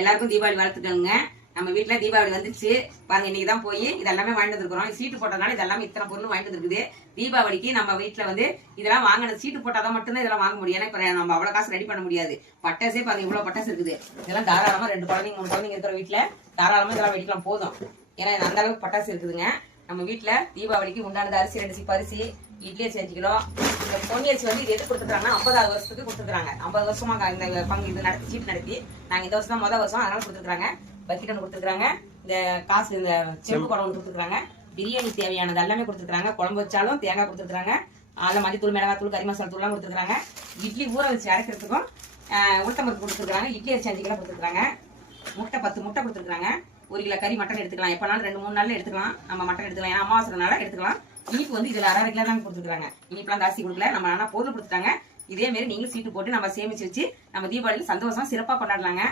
எல்லாருக்கும் தீபாவளி வாழ்த்துக்கங்க. நம்ம வீட்டுல தீபாவளி வந்துச்சு பாருங்க. இன்னைக்கு தான் போய் இதெல்லாமே வாங்கிட்டு வந்துருக்கோம். சீட்டு போட்டதுனால இதெல்லாமே இத்தனை பொருள் வாங்கிட்டு இருக்குது. தீபாவளிக்கு நம்ம வீட்டுல வந்து இதெல்லாம் வாங்கினது சீட்டு போட்டாதான் மட்டும்தான் இதெல்லாம் வாங்க முடியும். ஏன்னா இப்ப நம்ம அவ்வளவு காசு ரெடி பண்ண முடியாது. பட்டாசே பாருங்க, இவ்வளவு பட்டாசு இருக்குது. இதெல்லாம் தாராளமா 2 குழந்தைங்க 3 குழந்தைங்க இருக்கிற வீட்டுல தாராளமா இதெல்லாம் வெடிக்கலாம் போதும். ஏன்னா அந்த அளவுக்கு பட்டாசு இருக்குதுங்க. நம்ம வீட்டுல தீபாவளிக்கு உண்டானது அரிசி 2 சீப்பு அரிசி, இட்லி செஞ்சுக்கிறோம். இந்த பொன்னியரிசி வந்து இது எது கொடுத்துருக்காங்கன்னா 50வது வருஷத்துக்கு கொடுத்துருக்காங்க. 50 வருஷமா இந்த பங்கு இது நடத்தி சீட்டு நடத்தி நாங்க இந்த வருஷம் தான் முதல் வருஷம், அதனால கொடுத்துருக்காங்க. பக்கெட் ஒன்று கொடுத்துருக்காங்க. இந்த காசு இந்த செம்பு குடம் ஒன்று கொடுத்துருக்காங்க. பிரியாணி தேவையானது எல்லாமே கொடுத்துருக்காங்க. குழம்பு வச்சாலும் தேங்காய் கொடுத்துருக்காங்க. அதில் மஞ்சத்தூள், மிளகாய் தூள், கறி மசாலா தூள்லாம் கொடுத்துருக்காங்க. இட்லி ஊற வச்சு அரைக்கிறதுக்கும் உளுத்தம்பருப்பு கொடுத்துருக்காங்க. இட்லி அரிசி 5 கிலோ கொடுத்துருக்காங்க. முட்டை 10 முட்டை கொடுத்துருக்காங்க. 1 கிலோ கறி மட்டன் எடுத்துக்கலாம். எப்போனாலும் 2-3 நாள்ல எடுத்துக்கலாம். நம்ம மட்டன் எடுத்துக்கலாம். ஏன்னா அமாவாசைனால எடுத்துக்கலாம். இனிப்பு வந்து இதுல 1/2 கிலோ தான் கொடுத்துருக்காங்க. இனிப்பெல்லாம் ஜாஸ்தி கொடுக்கல. நம்ம ஆனா பொருள் கொடுத்துட்டாங்க. இதே மாதிரி நீங்களும் சீட்டு போட்டு நம்ம சேமிச்சு வச்சு நம்ம தீபாவளியில் சந்தோஷம் சிறப்பாக கொண்டாடலாங்க.